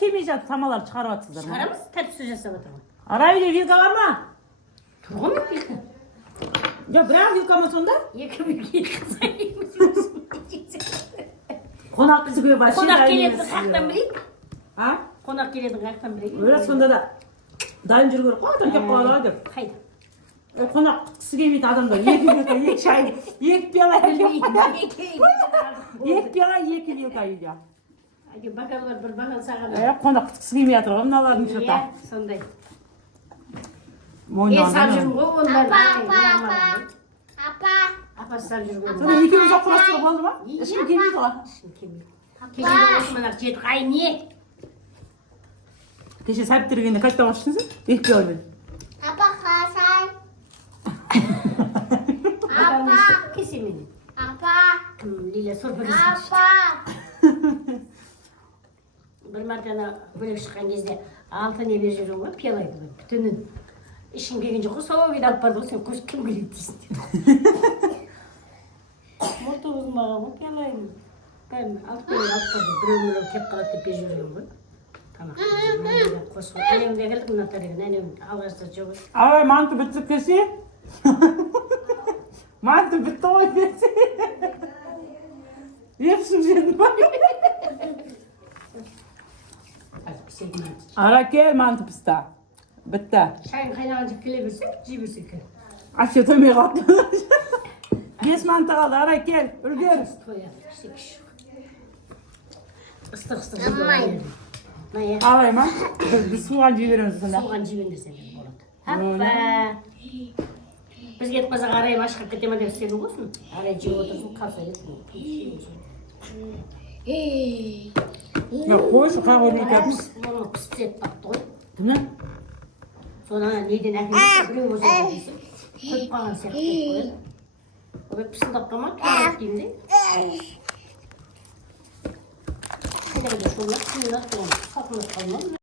kemiği жатып тамаларды шығарып жатсыздар. Шығарамыз, тәртіпсіз жасап отырмын. Ара үйде вилка бар ма? Тұрған ма вилка? Жоқ, бірақ вилка ма сонда? Екі вилка. Қонақ кісіге вообще Қонақ келеді қаяқтан білейік? А? Қонақ келеді қаяқтан білейік? Бірақ сонда да дайын жүру керек қой, адам келіп қалады деп. Қайда? Қонақ құтқысы келмейді адамдар. Екі шай, екі пиала, екі вилка үйде. Бокал бар, бір бокал саған. Қонақ құтқысы келмей жатыр ғой, мыналардың шыта. Иә, сондай. Сап жүрмін ғой, онлар. Апа сап жүрмін. Сонда екеуміз құрастырып болды ма? Ешкім келмейді ғой. Ешкім келмейді. Келген осыман-ақ жетіп, ай не? Кеше сәбіттіргенде қайтта қошсыңыз? Екі пиаламен. Апа қасай. Апа. Кесе мені. Апа. Лиля сұрпы кесе. Апа. Бір мартаны бөлек шыққан кезде 6 не бер жүрген ғой, пиалайды ғой, бүтінін. Ешкім келген жоқ қой, сол үйді алып барды ғой, сен көш кім келеді дейсің деді. Мұрты ұзын маған ғой, пиалайын. Бәрін алып бөлек алып барды, біреу кеп қалады деп бер жүрген ғой. Тамақ қосып, әлемде келдік мына тареген, әлем алғашта жоқ. Ай, манты бітіп келсе? Манты бітті ғой келсе? Епсіп жедің ба? Ара кел, манты пісті. Бітті. Шайын қайнаған жеп келе берсе, жей берсе кел. Аще тоймай қалды. 5 манты қалды, ара кел, үлгер. Ыстық жей. Алай ма? Біз суған жей береміз сонда. Суған жей береміз болады. Аппа. Біз кетіп қазақ арайым ашқап кете ма деп істедің ғой соны. Арай жеп отырсын, қалса етін. Қойшы, қай қойын екенбіз? Оны пісіп бақты ғой. Дүні? Соны неден әкелмесе біреу болса дейсің. Қойып қалған сияқты қойып. Ол пісіндіп қалма, кәріп деймін де. Қайда-қайда шолақ, сүйінат болған. Сақылып қалмам.